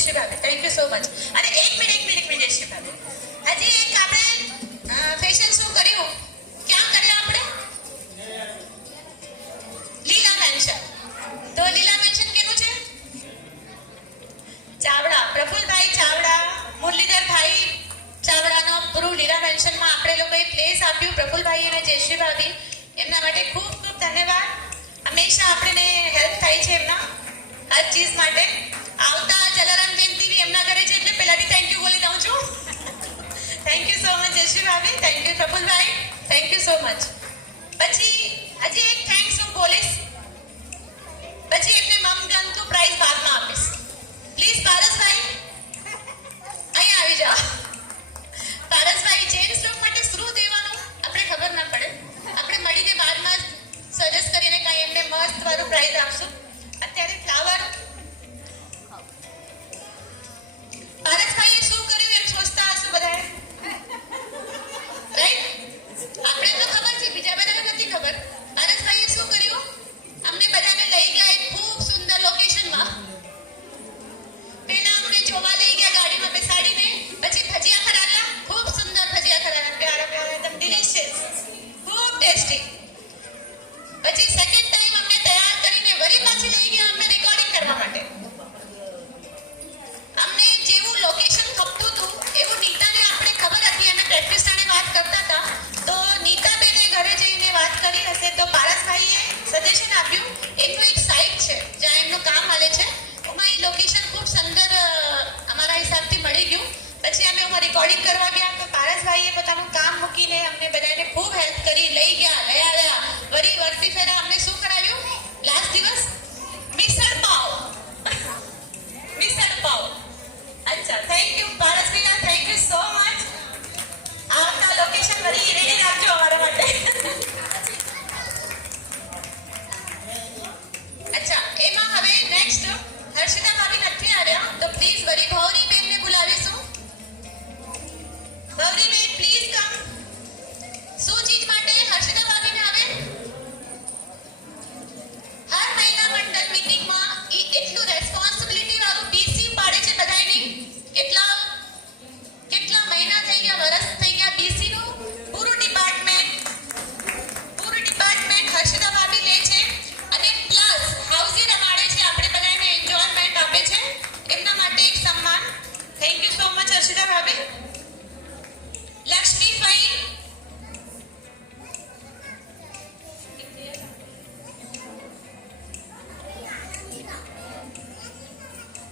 જયશ્રી ભાભી, thank you so much. અને એક મિનિટ જયશ્રી ભાભી, હજી એક આપણે ફેશન શો કર્યું, ક્યાં કર્યા આપણે? લીલા મેન્શન. તો લીલા મેન્શન કેનું છે? ચાવડા, પ્રફુલભાઈ ચાવડા, મુરલીધરભાઈ ચાવડાનો પૂરું લીલા મેન્શનમાં આપણે લોકોએ પ્લેસ આપ્યું. પ્રફુલભાઈ અને જયશ્રી ભાભી, એમના માટે ખૂબ ખૂબ ધન્યવાદ. હંમેશા આપણને હેલ્પ થાય છે એમના હર ચીજ માટે. આવતા જલારામ જયંતિ બી એમના ઘરે છે એટલે પહેલાથી થેન્ક યુ બોલી દઉં છું. થેન્ક યુ સો મચ જયશ્રી ભાભી, thank you Prafulbhai, thank you so much. પછી હજી એક થેન્ક્સ હું બોલીશ, પછી એમને મનગમતું પ્રાઇઝ બાદમાં આપીશ. પ્લીઝ પારસભાઈ અહીંયા આવી જાઓ. પારસભાઈ, જેન્ટ્સ લોક માટે શું દેવાનું આપણે ખબર ના પડે, આપણે મળીને બાદમાં સજેસ્ટ કરીને કાંઈ એમને મસ્ત વાળું પ્રાઇઝ આપશું. અત્યારે ફ્લાવર પારસભાઈએ શું કર્યું એમ સોચતા હશો બધાએ, રાઈટ? આપણે તો ખબર છે, બીજા બધાને નથી ખબર. પારસભાઈએ શું કર્યું, અમને બધાને લઈ ગયા એક ખૂબ સુંદર લોકેશનમાં. પહેલા અમને જોવા લઈ ગયા ગાડીમાં બેસાડીને, પછી ભજીયા ખરાયા, ખૂબ સુંદર ભજીયા ખરાયા, પ્યારા એકદમ ડિલિશિયસ, ખૂબ ટેસ્ટી. પછી સેકન્ડ ટાઈમ અમને તૈયાર કરીને વળી પાછી લઈ ગયા અમને રેકોર્ડિંગ કરવા માટે. અમને જેવું લોકેશન ખપતું હતું એવું નીતાને આપણે ખબર હતી અને પ્રેક્ટિસ ટાણે વાત કરતા હતા, તો નીતાબેને ઘરે જઈને વાત કરી હશે તો પારસભાઈએ સજેશન આપ્યું એમનું એક સાઇટ છે જ્યાં એમનું કામ હાલે છે, એમાં એ લોકેશન ખૂબ સુંદર અમારા હિસાબથી મળી ગયું. પછી અમે એમાં રેકોર્ડિંગ કરવા ગયા તો પારસભાઈએ પોતાનું કામ મૂકીને અમને બધાને ખૂબ હેલ્પ કરી, લઈ ગયા વળી વર્તી ફેરા અમને શું કરાવ્યું લાસ્ટ દિવસ? મિસળ પાવ. મિસળ પાવ. અચ્છા, થેન્ક યુ પારસભાઈ, થેન્ક યુ સો મચ. આવતા લોકેશન વળી રેડી રાખજો અમારા માટે. અચ્છા, એમાં હવે નેક્સ્ટ હર્ષિતા ભાભી નથી આવ્યા તો પ્લીઝ વળી ભવરી બેનને બોલાવીશું. ભવરી બેન પ્લીઝ કમ. શું ચીજ માટે હર્ષિતા ભાભીને આવે? હર મહિના મંડળ મીટિંગમાં ઈ એટલું રેસ્પોન્સિબિલિટી વાળું બીસી પાડે છે બધાયની. કેટલા મહિના થઈ ગયા, વર્ષ થઈ ગયા, બીસી નું પૂરું ડિપાર્ટમેન્ટ હર્ષિતા ભાભી લે છે અને પ્લસ હાઉસી રમાડે છે, આપણે બધાને એન્જોયમેન્ટ આપે છે. એમના માટે એક સન્માન. Thank you so much Harshita ભાભી. લક્ષ્મીભાઈ,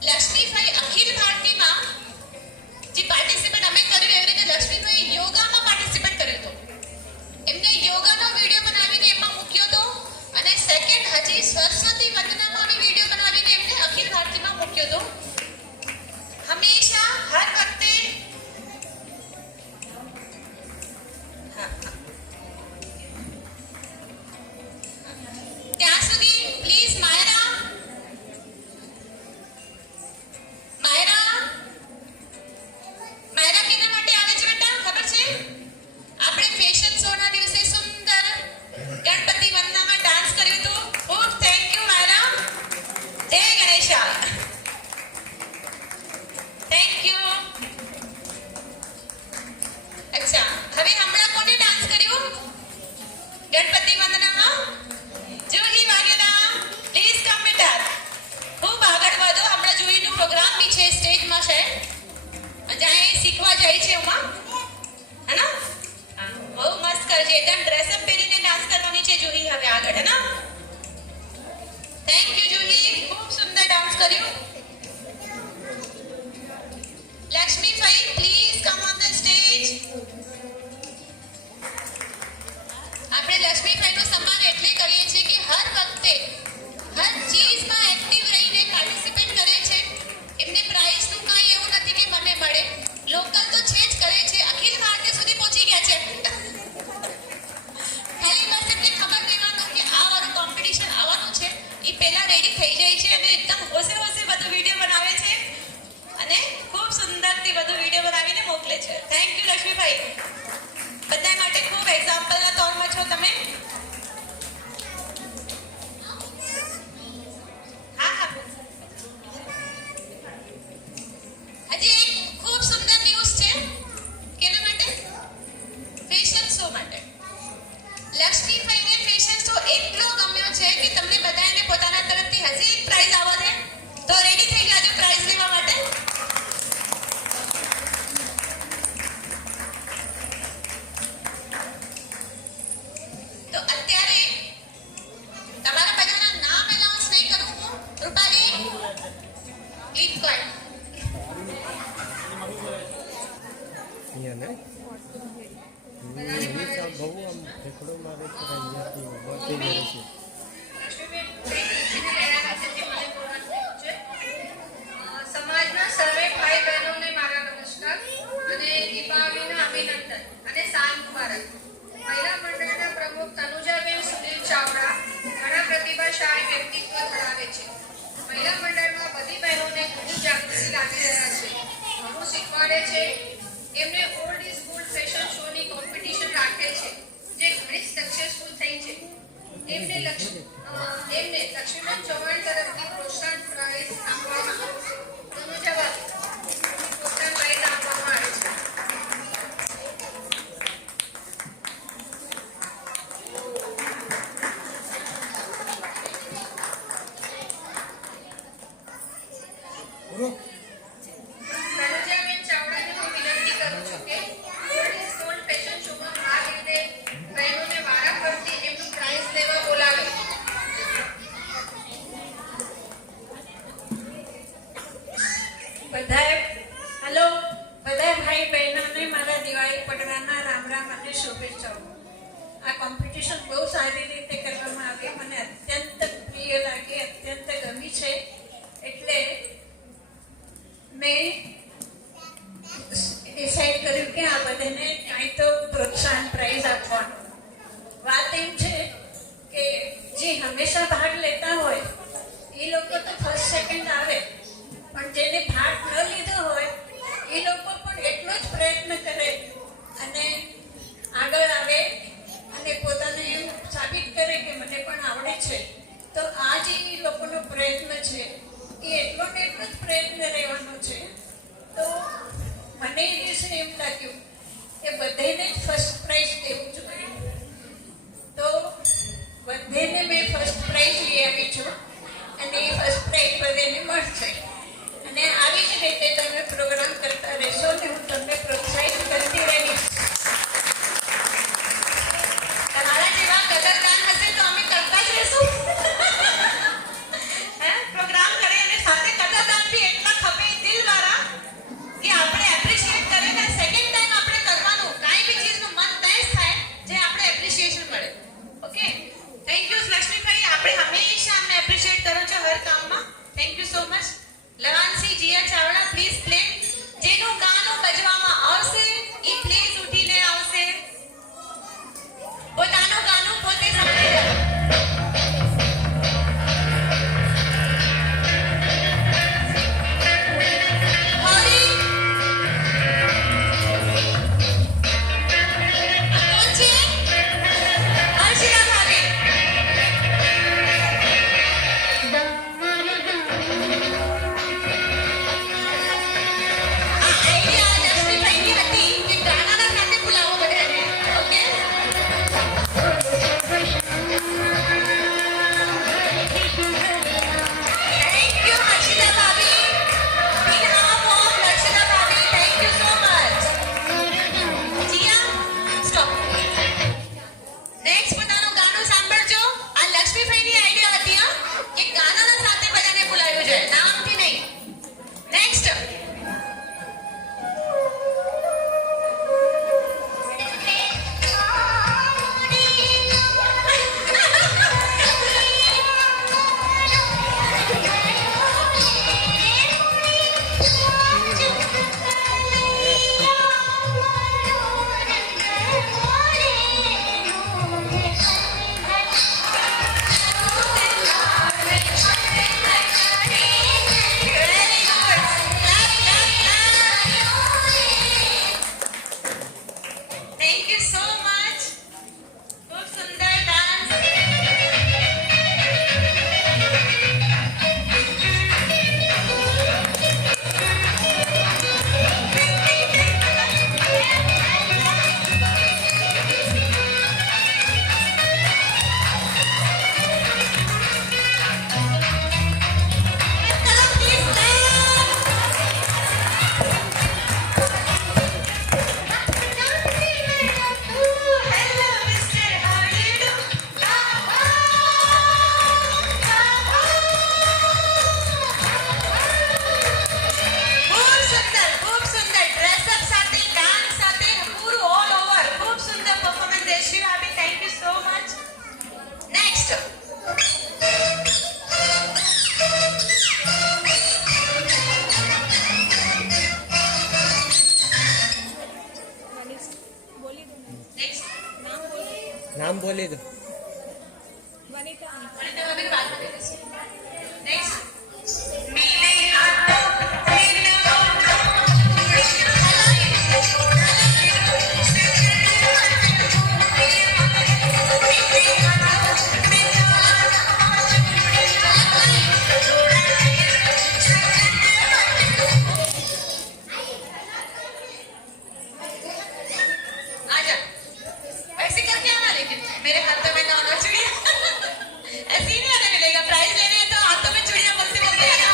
લક્ષ્મીભાઈ અખિલ ભારતીમાં જે પાર્ટિસિપેટ અમે કર્યું એવી રીતે લક્ષ્મીભાઈ યોગામાં પાર્ટિસિપેટ કર્યું હતું. એમને યોગાનો વિડીયો બનાવીને એમાં મૂક્યો હતો અને સેકન્ડ હજી સરસ્વતી વંદનામાં બી વિડીયો બનાવીને એમને અખિલ ભારતીમાં મૂક્યો હતો. હંમેશા હર વખતે ત્યાં સુધી પ્લીઝ માયરા કેના માટે આવે છે બેટા ખબર છે? આપણે ફેશન શો ના દિવસે સુંદર ગણપતિ વંદનામાં ડાન્સ કર્યું હતું. ખૂબ થેન્ક યુ માયરા. જય ગણેશા. Thank you. અચ્છા, હવે હમણાં કોને ડાન્સ કર્યું ગણપતિ વંદનામાં? જુહી વાઘેલા, પ્લીઝ કમ બેટા. ખૂબ આગળ વધો. હમણાં જુહીનું પ્રોગ્રામ બી છે સ્ટેજમાં છે, જ્યાં એ શીખવા જાય છે એમાં, હે ને? બહુ મસ્ત કરજે, એકદમ ડ્રેસઅપ પહેરીને ડાન્સ કરવાની છે જુહી હવે આગળ, હે ને? થેન્ક યુ જુહી, ખૂબ સુંદર ડાન્સ કર્યું. Lakshmibhai please come on the stage. આપણે લક્ષ્મીભાઈનું સન્માન એટલે કરીએ છીએ કે હર વખતે હર ચીજમાં એક્ટિવ રહીને પાર્ટિસિપેટ કરે છે. એમને પ્રાઇઝનું કાંઈ એવું નથી કે મને મળે, લોકલ તો છે જ કરે છે, અખિલ ભારતીય સુધી પહોંચી ગયા છે. ખાલી બસ એમને ખબર રહેવાનું કે આ વાળું કોમ્પિટિશન આવવાનું છે, એ પહેલા રેડી થઈ જાય છે અને એકદમ હોશે બધું ગીત કોઈ અહીંયા ને બહુ આમ ઠેકડો મારે છે અહીંયાથી ઉભા થઈ જાય છે. સમાજના સર્વે ભાઈ બહેનોને મારા નમસ્કાર અને દીપાવલીના અભિનંદન અને સાલ મુબારક. મહિલા મંડળના પ્રમુખ તનુજાબેન સુનિલ ચાવડા ઘણા પ્રતિભાશાળી વ્યક્તિત્વ ધરાવે છે. મહિલા મંડળમાં બધી બહેનોને ઘણી જાગૃતિ લાગી રહ્યા છે, ઘણું શીખવાડે છે. એમને ઓલ્ડ ઇઝ ગોલ્ડ ફેશન શોની કોમ્પિટિશન રાખે છે, જે ઘણી સક્સેસફુલ થઈ છે. એમને લક્ષ્મીબેન ચૌહાણ તરફથી પ્રોત્સાહન પ્રાઇઝ આપવામાં આવે છે. પ્રોત્સાહન પ્રાઇઝ આપવામાં આવે છે. તનુજાબેન ચાવડાને હું વિનંતી કરું છું કે ઓલ્ડ ઇઝ ગોલ્ડ ફેશન શોમાં ભાગ લઈને બહેનોને વારાફરતી એમનું પ્રાઇઝ લેવા બોલાવે. હેલો બધા ભાઈ બહેનોને મારા દિવાળી પડવાના રામ રામ અને શુભેચ્છાઓ. આ કોમ્પિટિશન બહુ સારી રીતે કરવામાં આવી, મને અત્યંત પ્રિય લાગી, અત્યંત ગમી છે. એટલે મેં ડિસાઈડ કર્યું કે આ બધાને કાંઈ તો પ્રોત્સાહન પ્રાઇઝ આપવાનું. વાત એમ છે કે જે હંમેશા ભાગ લેતા હોય એ લોકો તો ફર્સ્ટ સેકન્ડ આવે, પણ જેને ભાગ ન લીધો હોય એ લોકો પણ એટલો જ પ્રયત્ન કરે અને આગળ આવે અને પોતાને એમ સાબિત કરે કે મને પણ આવડે છે. તો આ જે એ લોકોનો પ્રયત્ન છે એ એટલો ને એટલો જ પ્રયત્ન રહેવાનો છે. તો મને એ દિવસે એમ લાગ્યું કે બધાને જ ફર્સ્ટ પ્રાઇઝ દેવું જોઈએ. તો બધાને મેં ફર્સ્ટ પ્રાઇઝ લઈ આવી છું અને એ ફર્સ્ટ પ્રાઇઝ બધાને મળશે. અને આવી જ રીતે તમે પ્રોગ્રામ કરતા રહેશો ને હું તમને પ્રોત્સાહિત કરતી રહીશ. તમારા જેવા કદરદાન હશે તો અમે કરતા જ રહેશું. પ્રોગ્રામ કરે અને સાથે કદરદાન બી એટલા ખપે દિલવાળા કે આપણે એપ્રિશિએટ કરે ને સેકન્ડ ટાઈમ આપણે કરવાનું. કાંઈ બી ચીજનું મન તેજ થાય જે આપણે એપ્રિશિએશન મળે. Okay, thank you Laxmibhai. આપણે હંમેશા અમને એપ્રિશિએટ કરો છો હર કામમાં. થેન્ક યુ સો નેક્સ્ટ નામ બોલી દો. आजा ऐसे करके आना, लेकिन मेरे हाथों में दोनों चूड़ियां ऐसे ही नहीं आने मिलेगा. प्राइज लेने हैं तो हाथों में चूड़ियां बोलते बोलते आना.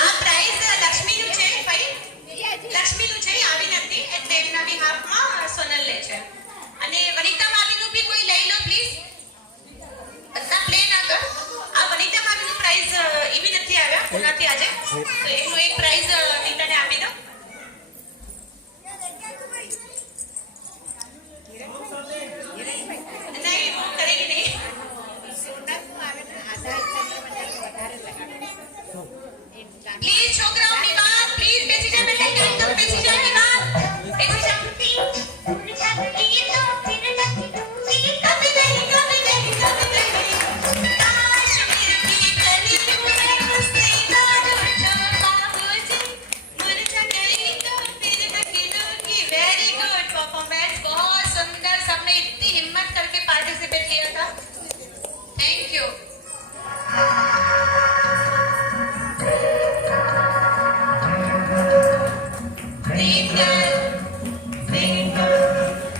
આ પ્રાઇઝ લક્ષ્મીનું છે ભાઈ, લક્ષ્મીનું છે, આવી નથી એટલે એમના બી હાથમાં સોનલ લે છે. અને વનિતા મામીનું બી કોઈ લઈ લો પ્લીઝ. બધા પ્લે ના કર. આ વનિતા મામીનું પ્રાઇઝ એવી નથી આવ્યા પુનાથી આજે, તો એનું એક પ્રાઇઝ નીતાને આપી દો. નહીં હું કરેગી નહીં. પ્લીઝ છોકરાઓની વાત, પ્લીઝ બેસી જાઓ, બેટા એકદમ બેસી જાઓ ની વાત, બેસી જાઓ. કભી નહીં, કભી નહીં, કભી નહીં. કાશ્મીર કી કલી में मस्ती ना ढूंढो बाबूजी, मुरझा गई तो फिर तकलूंगी. वेरी गुड परफॉर्मेंस, बहुत सुंदर. सबने इतनी हिम्मत करके पार्टिसिपेट किया था. Thank you.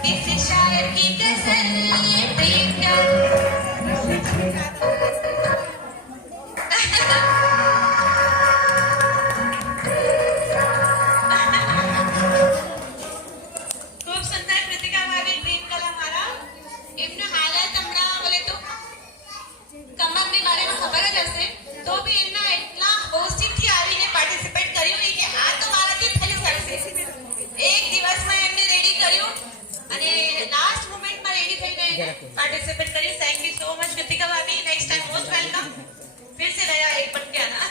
किसी शायर की गजल खूब सुंदर कृतिका भाभी ड्रीम कलर मारा. એમનો હાલત હમણાં બોલે તો કમરની બારેમાં ખબર જ હશે, તો બી એમના એટલા હોસ્ટિંગથી આવીને પાર્ટિસિપેટ કર્યું નહીં કે આ તો મારાથી થઈ શકશે. એક દિવસમાં એમને રેડી કર્યું અને લાસ્ટ મોમેન્ટમાં રેડી થઈ ગઈને પાર્ટિસિपेट करिए. Thank you so much Kritika भाभी. Next time most welcome. फिर से नया एक बन के आना.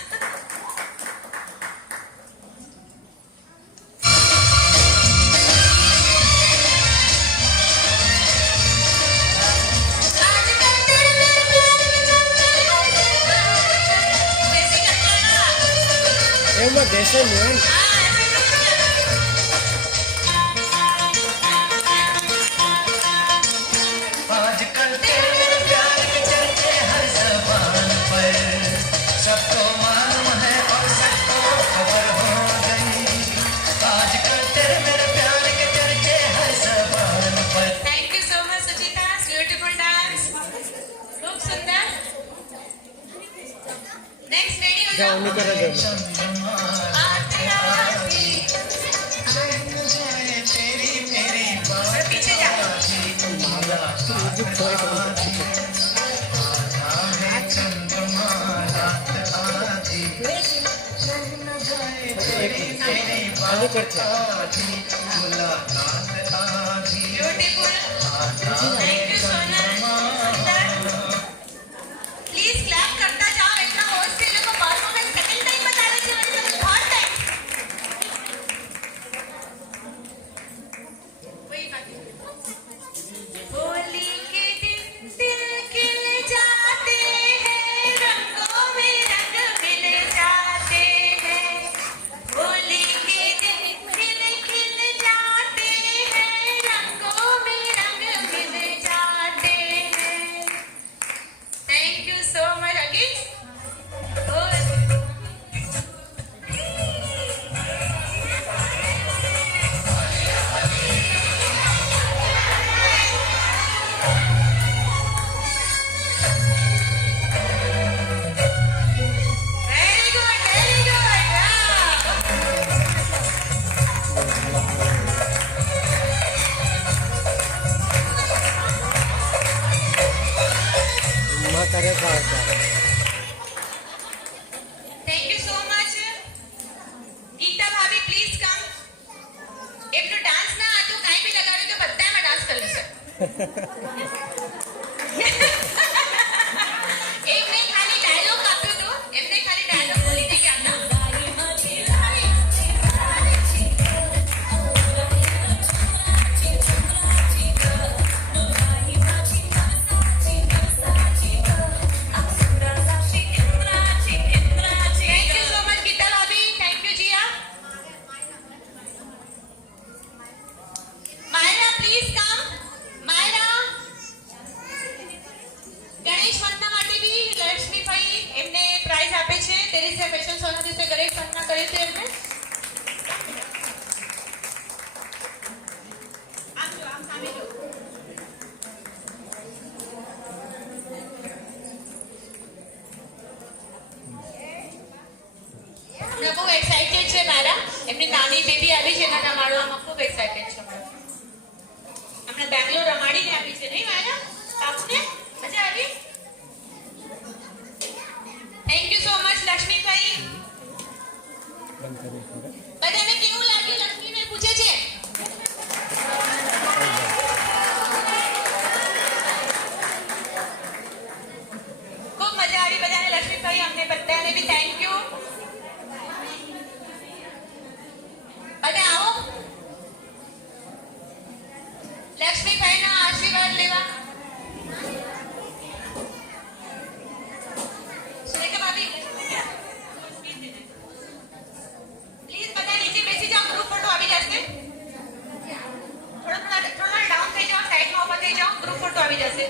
એમાં દેશે નહીં. आजकल तेरे प्यार के चर्चे हर ज़बान पर, सबको मालूम है और सबको खबर हो गई. आजकल तेरे मेरे प्यार के चर्चे हर ज़बान पर. Thank you so much Suchita. Beautiful dance, खूब सुंदर. नेक्स्ट रेडी हो જાઓ जाओ. નીકળો જાઓ. आते आते तेरी मेरी बात पीछे जाओ. બીજું કોઈ નહીં. આનું કરશે. Beautiful. Thank you Sonal. Please clap करता जाओ. इतना होश से लोगों परफॉर्मेंस सेकंड टाइम बतावे છે અને તમે થર્ડ ટાઈમ. वही बाकी. होली के दिन दिल खिल जाते हैं, रंगों में रंग मिल जाते हैं. होली के दिन दिल खिल जाते हैं, रंगों में रंग मिल जाते हैं. Thank you so much again. Very good, very good. એમાં તારે ખાવતા. Thank you so much. Geeta Bhabhi, please come. એમને ખાલી ડાયલોગ આપ્યો તો એમને ખાલી ડાયલોગ બોલી દે કે આના Thank you so much, Gita Bhabhi. Thank you, Jia. Myra, please come. Myra. Ganesh વંદના માટે બી લક્ષ્મીભાઈ એમને પ્રાઇઝ આપે છે. તેરીસે ફેશન શોના દિવસે ગણેશ વંદના કરે છે એમને. આમ જો, આમ સામે જો. હમણાં બહુ એક્સાઇટેડ છે મારા. એમની નાની બેબી આવી છે એના રમાડવામાં ખૂબ એક્સાઇટેડ છે હમણાં બેંગ્લોર રમાડીને આવી છે નહીં મારા? આપને મજા આવી? Thank you so much Laxmibhai. બંધ કરી થોડે બધાને કેવું લાગ્યું લક્ષ્મીભાઈ પૂછે છે? ખૂબ મજા આવી બધાને લક્ષ્મીભાઈ. અમને બધાને બી થેન્ક યુ. બધા આવો લક્ષ્મીભાઈના આશીર્વાદ લેવા. સુરેખા ભાભી પ્લીઝ બધા નીચે બેસી જાઓ. ગ્રુપ ફોટો આવી જશે. થોડા ડાઉન થઈ જાઓ, સાઈડમાં ઉભા થઈ જાઓ. ગ્રુપ ફોટો આવી જશે.